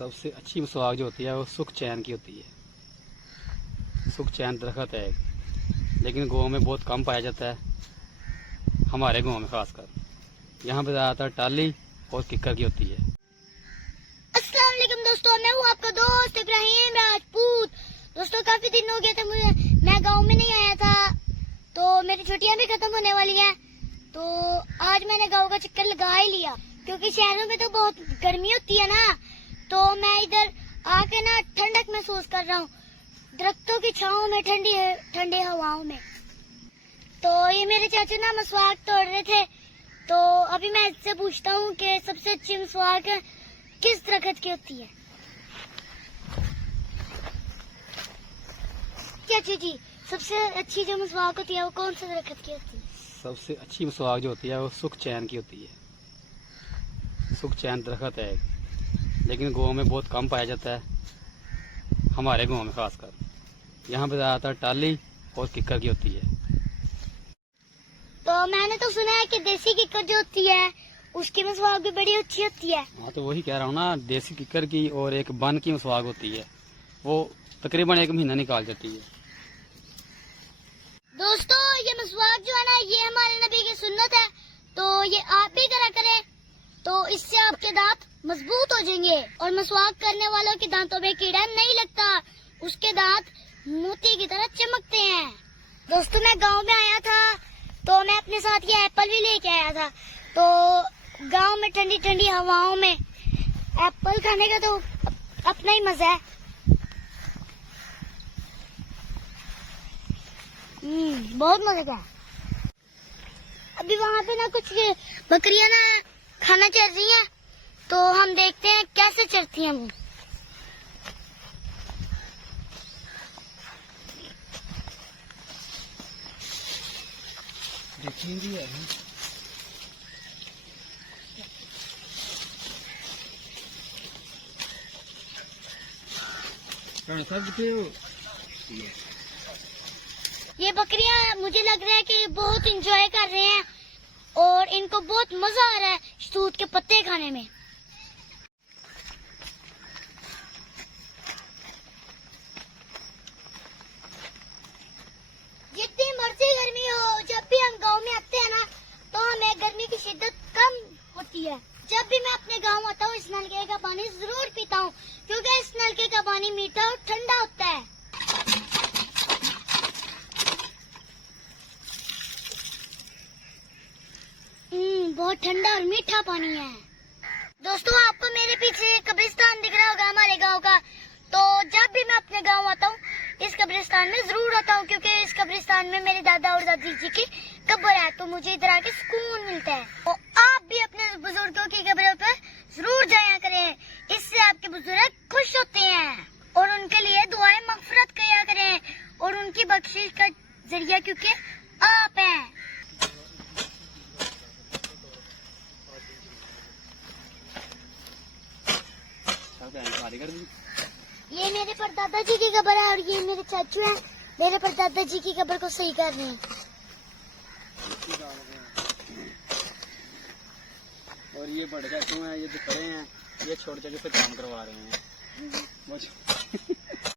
सबसे अच्छी सुहाग जो होती है वो सुख चैन की होती है। सुख चैन दरख्त है लेकिन गाँव में बहुत कम पाया जाता है, हमारे गांव में खासकर। यहाँ पे ज़्यादातर टाली और किक्कर की होती है। अस्सलाम वालेकुम दोस्तों, मैं हूँ आपका दोस्त इब्राहिम राजपूत। दोस्तों काफी दिन हो गए थे मैं गांव में नहीं आया था, तो मेरी छुट्टियां भी खत्म होने वाली हैं। तो आज मैंने गांव का चक्कर लगा ही लिया, क्योंकि शहरों में तो बहुत गर्मी होती है ना। तो मैं इधर आके ना ठंडक महसूस कर रहा हूँ, दरख्तों की छांव में, ठंडी हवाओं में। तो ये मेरे चाचू ना मसवाक तोड़ रहे थे, तो अभी मैं इससे पूछता हूँ कि सबसे अच्छी मसवाक किस दरख्त की होती है। चाचू जी, सबसे अच्छी जो मसवाक होती है वो कौन से दरख्त की होती है? सबसे अच्छी मसवाक जो होती है वो सुख चैन की होती है। सुख चैन दरख्त है लेकिन गाँव में बहुत कम पाया जाता है, हमारे गांव में खासकर। यहाँ पे ज़्यादातर टाली और किक्कर की होती है। तो मैंने तो सुना है कि देसी किक्कर जो होती है उसकी मसवाक भी बड़ी अच्छी होती है। हाँ, तो वही कह रहा हूँ ना, देसी किक्कर की और एक बन की मसवाक होती है, वो तकरीबन 1 महीना निकाल जाती है। दोस्तों ये मसवाक जो है ना, ये हमारे नबी की सुन्नत है, तो ये आप भी करा करें, तो इससे आपके दांत मजबूत हो जाएंगे। और मसवाक करने वालों के दांतों में कीड़ा नहीं लगता, उसके दांत मोती की तरह चमकते हैं। दोस्तों मैं गांव में आया था, तो मैं अपने साथ ये एप्पल भी लेके आया था। तो गांव में ठंडी ठंडी हवाओं में एप्पल खाने का तो अपना ही मजा है। बहुत मजा का। अभी वहाँ पे ना कुछ बकरियां ना खाना चल रही हैं, तो हम देखते हैं कैसे चरती हैं वो। देखेंगी ये बकरियां मुझे लग रहा है कि बहुत इंजॉय कर रहे हैं और इनको बहुत मजा आ रहा है शहतूत के पत्ते खाने में। जितनी मर्जी गर्मी हो, जब भी हम गांव में आते हैं ना, तो हमें गर्मी की शिद्दत कम होती है। जब भी मैं अपने गांव आता हूँ, इस नलके का पानी जरूर पीता हूँ, क्योंकि इस नलके का पानी मीठा और ठंडा होता है। बहुत ठंडा और मीठा पानी है। दोस्तों आपको मेरे पीछे कब्रिस्तान दिख रहा होगा हमारे गांव का, तो जब भी मैं अपने गांव आता हूँ, इस कब्रिस्तान में जरूर आता हूँ, क्योंकि इस कब्रिस्तान में मेरे दादा और दादी जी की कब्र है, तो मुझे इधर आके सुकून मिलता है। तो आप भी अपने बुजुर्गों की कब्रों पर जरूर जाया करें, इससे आपके बुजुर्ग खुश होते हैं। और उनके लिए दुआएं मगफिरत किया करें, और उनकी बख्शिश का जरिया क्योंकि आप हैं। ये मेरे परदादा जी की कब्र है और ये मेरे चाचू हैं, मेरे परदादा जी की कब्र को सही कर रहे हैं। और ये बड़े चाचू हैं, ये जो खड़े हैं, ये छोटे चाचू से काम करवा रहे हैं।